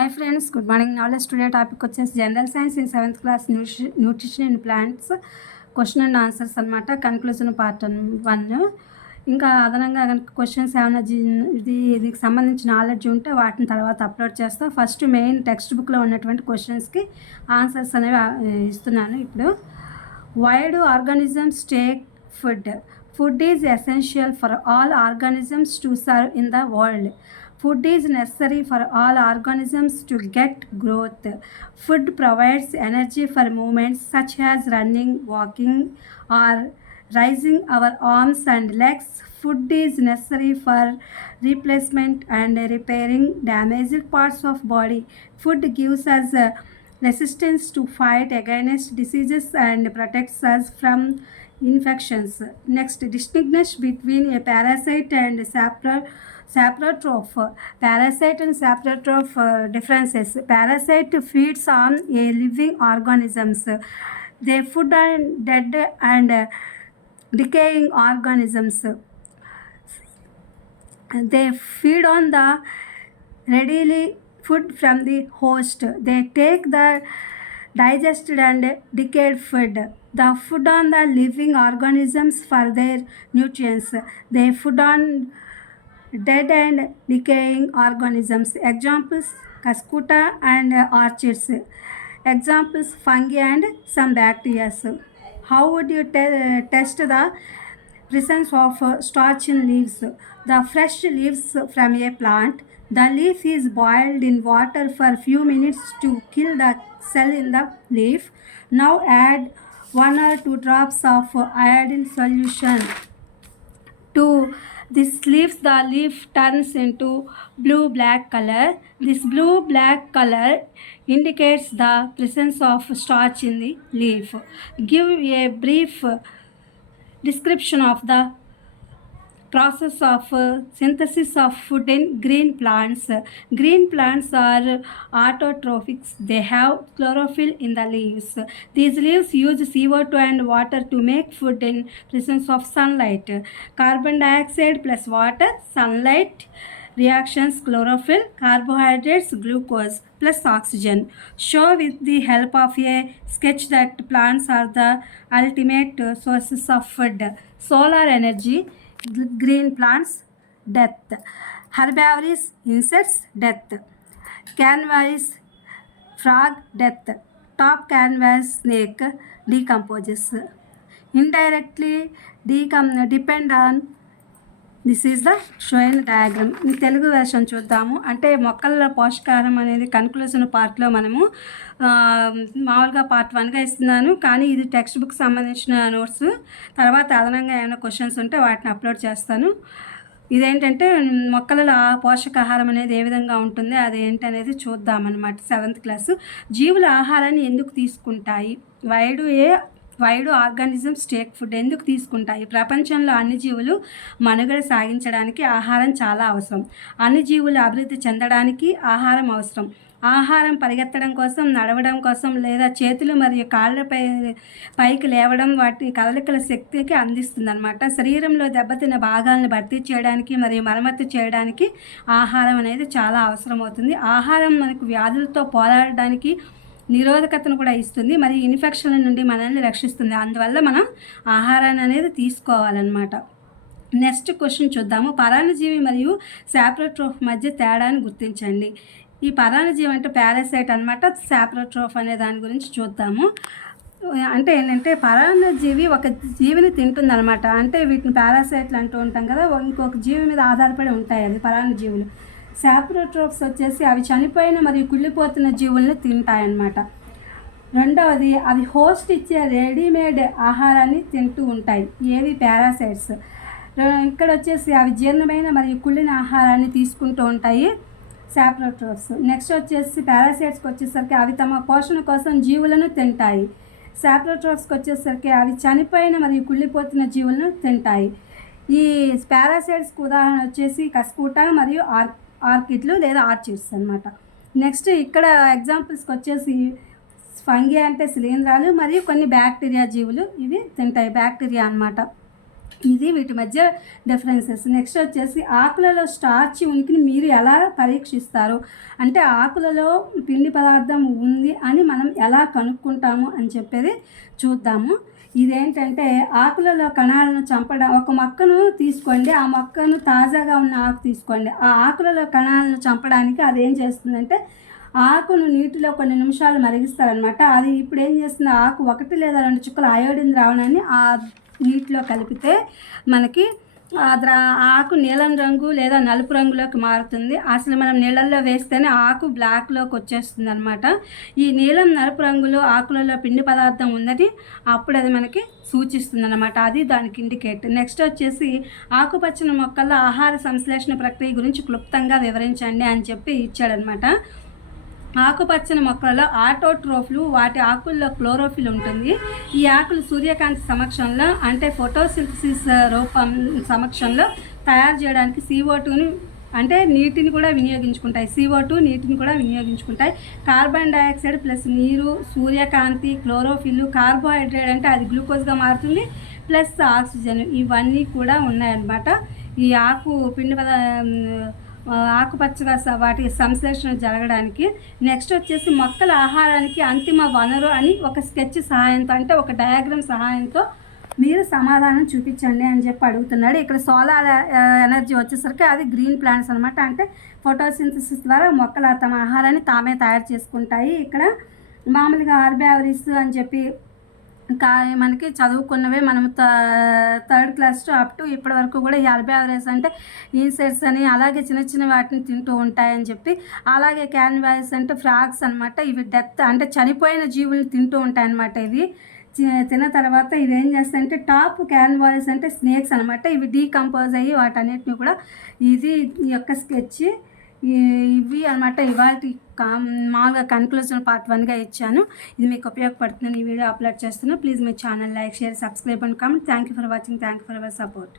Hi friends, good morning. Now let's today topic వచ్చేసి general science in 7th class nutrition in plants question and answers అనమాట. Conclusion part 1. ఇంకా అదనంగా కనుక questions ఏమైనా దీనికి సంబంధించిన నాలెడ్జ్ ఉంటే వాటిని తర్వాత అప్లోడ్ చేస్తా. ఫస్ట్ మెయిన్ టెక్స్ట్ బుక్లో ఉన్నటువంటి క్వశ్చన్స్కి ఆన్సర్స్ అనేవి ఇస్తున్నాను ఇప్పుడు. Why do organisms take food? Food is essential for all organisms to survive in the world. Food is necessary for all organisms to get growth. Food provides energy for movements such as running, walking, or raising our arms and legs. Food is necessary for replacement and repairing damaged parts of body. Food gives us resistance to fight against diseases and protects us from infections. Next, distinguish between a parasite and saprotroph. Parasite and saprotroph differences. Parasite feeds on a living organisms. They feed on dead and decaying organisms. They feed on the readily food from the host. They take the digested and decayed food. The food on the living organisms for their nutrients. They feed on dead and decaying organisms. Examples: cuscuta and orchids. Examples: fungi and some bacteria. How would you test the presence of starch in leaves? The fresh leaves from a plant. The leaf is boiled in water for few minutes to kill the cell in the leaf. Now add 1 or 2 drops of iodine solution to this leaves. The leaf turns into blue-black color. This blue-black color indicates the presence of starch in the leaf. Give a brief description of the process of synthesis of food in green plants. Green plants are autotrophics. They have chlorophyll in the leaves. These leaves use CO2 and water to make food in presence of sunlight. Carbon dioxide plus water, sunlight reactions, chlorophyll, carbohydrates, glucose plus oxygen. Show with the help of a sketch that plants are the ultimate sources of food. Solar energy, green plants, death. Herbivorous insects, death. Carnivorous frog, death. Top carnivorous snake decomposes. Indirectly depend on. This is the shown diagram. Telugu version చూద్దాము. అంటే మొక్కల పోషకాహారం అనేది conclusion పార్ట్లో మనము మామూలుగా part 1గా ఇస్తున్నాను, కానీ ఇది టెక్స్ట్ బుక్ సంబంధించిన నోట్స్. తర్వాత అదనంగా ఏమైనా క్వశ్చన్స్ ఉంటే వాటిని అప్లోడ్ చేస్తాను. ఇదేంటంటే మొక్కల పోషకాహారం అనేది ఏ విధంగా ఉంటుంది, అది ఏంటనేది చూద్దామన్నమాట. 7th class. జీవుల ఆహారాన్ని ఎందుకు తీసుకుంటాయి? Wide organisms take food. ఎందుకు తీసుకుంటాయి? ప్రపంచంలో అన్ని జీవులు మనుగడ సాగించడానికి ఆహారం చాలా అవసరం. అన్ని జీవులు అభివృద్ధి చెందడానికి ఆహారం అవసరం. ఆహారం పరిగెత్తడం కోసం, నడవడం కోసం, లేదా చేతులు మరియు కాళ్ళపై పైకి లేవడం, వాటి కదలికల శక్తికి అందిస్తుంది అనమాట. శరీరంలో దెబ్బతిన్న భాగాలను భర్తీ చేయడానికి మరియు మరమ్మతు చేయడానికి ఆహారం అనేది చాలా అవసరం అవుతుంది. ఆహారం మనకు వ్యాధులతో పోరాడడానికి నిరోధకతను కూడా ఇస్తుంది, మరి ఇన్ఫెక్షన్ల నుండి మనల్ని రక్షిస్తుంది. అందువల్ల మనం ఆహారాన్ని అనేది తీసుకోవాలన్నమాట. నెక్స్ట్ క్వశ్చన్ చూద్దాము. పరాన్నజీవి మరియు సాప్రోట్రోఫ్ మధ్య తేడాను గుర్తించండి. ఈ పరాన్నజీవి అంటే పారాసైట్ అనమాట. సాప్రోట్రోఫ్ అనే దాని గురించి చూద్దాము. అంటే ఏంటంటే పరాన్నజీవి ఒక జీవిని తింటుంది అనమాట. అంటే వీటిని పారాసైట్లు అంటూ ఉంటాం కదా, ఇంకొక జీవి మీద ఆధారపడి ఉంటాయి అది పరాన్నజీవులు. సాప్రోట్రోఫ్స్ వచ్చేసి అవి చనిపోయిన మరియు కుళ్ళిపోతున్న జీవులను తింటాయన్నమాట. రెండవది, అవి హోస్ట్ ఇచ్చే రెడీమేడ్ ఆహారాన్ని తింటూ ఉంటాయి. ఏవి? పారాసైట్స్. ఇక్కడ వచ్చేసి అవి జీర్ణమైన మరియు కుళ్ళిన ఆహారాన్ని తీసుకుంటూ ఉంటాయి, సాప్రోట్రోఫ్స్. నెక్స్ట్ వచ్చేసి పారాసైట్స్కి వచ్చేసరికి అవి తమ పోషణ కోసం జీవులను తింటాయి. సాప్రోట్రోఫ్స్కి వచ్చేసరికి అవి చనిపోయిన మరియు కుళ్ళిపోతున్న జీవులను తింటాయి. ఈ పారాసైట్స్కి ఉదాహరణ వచ్చేసి కస్కూటా మరియు ఆర్కిడ్లు లేదా ఆర్చిడ్స్ అనమాట. నెక్స్ట్ ఇక్కడ ఎగ్జాంపుల్స్కి వచ్చేసి ఫంగి అంటే శిలీంధ్రాలు మరియు కొన్ని బ్యాక్టీరియా జీవులు ఇవి తింటాయి, బ్యాక్టీరియా అనమాట. ఇది వీటి మధ్య డిఫరెన్సెస్. నెక్స్ట్ వచ్చేసి ఆకులలో స్టార్చ్ ఉనికిని మీరు ఎలా పరీక్షిస్తారు అంటే ఆకులలో పిండి పదార్థం ఉంది అని మనం ఎలా కనుక్కుంటాము అని చెప్పేది చూద్దాము. ఇదేంటంటే ఆకులలో కణాలను చంపడం. ఒక మొక్కను తీసుకోండి, ఆ మొక్కను తాజాగా ఉన్న ఆకు తీసుకోండి, ఆ ఆకులలో కణాలను చంపడానికి అదేం చేస్తుందంటే ఆకును నీటిలో కొన్ని నిమిషాలు మరిగిస్తారనమాట. అది ఇప్పుడు ఏం చేస్తుంది, ఆకు 1 లేదా 2 చుక్కల అయోడిన్ ద్రావణాన్ని ఆ నీటిలో కలిపితే మనకి ఆకు నీలం రంగు లేదా నలుపు రంగులోకి మారుతుంది. అసలు మనం నీళ్ళల్లో వేస్తేనే ఆకు బ్లాక్లోకి వచ్చేస్తుంది అనమాట. ఈ నీలం నలుపు రంగులో ఆకులలో పిండి పదార్థం ఉందని అప్పుడు అది మనకి సూచిస్తుంది అనమాట. అది దానికి ఇండికేట్. నెక్స్ట్ వచ్చేసి ఆకుపచ్చని మొక్కల్లో ఆహార సంశ్లేషణ ప్రక్రియ గురించి క్లుప్తంగా వివరించండి అని చెప్పి ఇచ్చాడనమాట. ఆకుపచ్చని మొక్కలలో ఆటోట్రోఫ్లు, వాటి ఆకుల్లో క్లోరోఫిల్ ఉంటుంది. ఈ ఆకులు సూర్యకాంతి సమక్షంలో అంటే ఫోటోసింథసిస్ రూపం సమక్షంలో తయారు చేయడానికి CO2ని అంటే నీటిని కూడా వినియోగించుకుంటాయి. CO2 నీటిని కూడా వినియోగించుకుంటాయి. కార్బన్ డైఆక్సైడ్ ప్లస్ నీరు, సూర్యకాంతి, క్లోరోఫిల్, కార్బోహైడ్రేట్ అంటే అది గ్లూకోజ్గా మారుతుంది, ప్లస్ ఆక్సిజన్, ఇవన్నీ కూడా ఉన్నాయన్నమాట ఈ ఆకు పిండి ఆకుపచ్చగా వాటి సంశ్లేషణ జరగడానికి. నెక్స్ట్ వచ్చేసి మొక్కల ఆహారానికి అంతిమ వనరు అని ఒక స్కెచ్ సహాయంతో అంటే ఒక డయాగ్రామ్ సహాయంతో మీరు సమాధానం చూపించండి అని చెప్పి అడుగుతున్నాడు. ఇక్కడ సోలార్ ఎనర్జీ వచ్చేసరికి అది గ్రీన్ ప్లాంట్స్ అనమాట. అంటే ఫోటోసింథసిస్ ద్వారా మొక్కలు తమ ఆహారాన్ని తామే తయారు చేసుకుంటాయి. ఇక్కడ మామూలుగా ఆర్బివరీస్ అని చెప్పి మనకి చదువుకున్నవే మనము third class to up to ఇప్పటి వరకు కూడా ఈ హెర్బివోరస్ అంటే ఇన్సెక్ట్స్ అని అలాగే చిన్న చిన్న వాటిని తింటూ ఉంటాయని చెప్పి, అలాగే క్యాన్వాయిస్ అంటే ఫ్రాగ్స్ అనమాట. ఇవి డెత్ అంటే చనిపోయిన జీవులు తింటూ ఉంటాయన్నమాట. ఇవి తిన్న తర్వాత ఇవి ఏం చేస్తాయంటే టాప్ క్యాన్వాయిస్ అంటే స్నేక్స్ అనమాట. ఇవి డీకంపోజ్ అయ్యి వాటన్నిటిని కూడా ఇది ఈ యొక్క స్కెచ్ ఇవి అనమాట. ఇవాళ మామూలుగా కన్క్లూజన్ పార్ట్ 1గా ఇచ్చాను. ఇది మీకు ఉపయోగపడుతుందని ఈ వీడియో అప్లోడ్ చేస్తున్నాను. Please my channel like, share, subscribe and comment. Thank you for watching. Thank you for our support.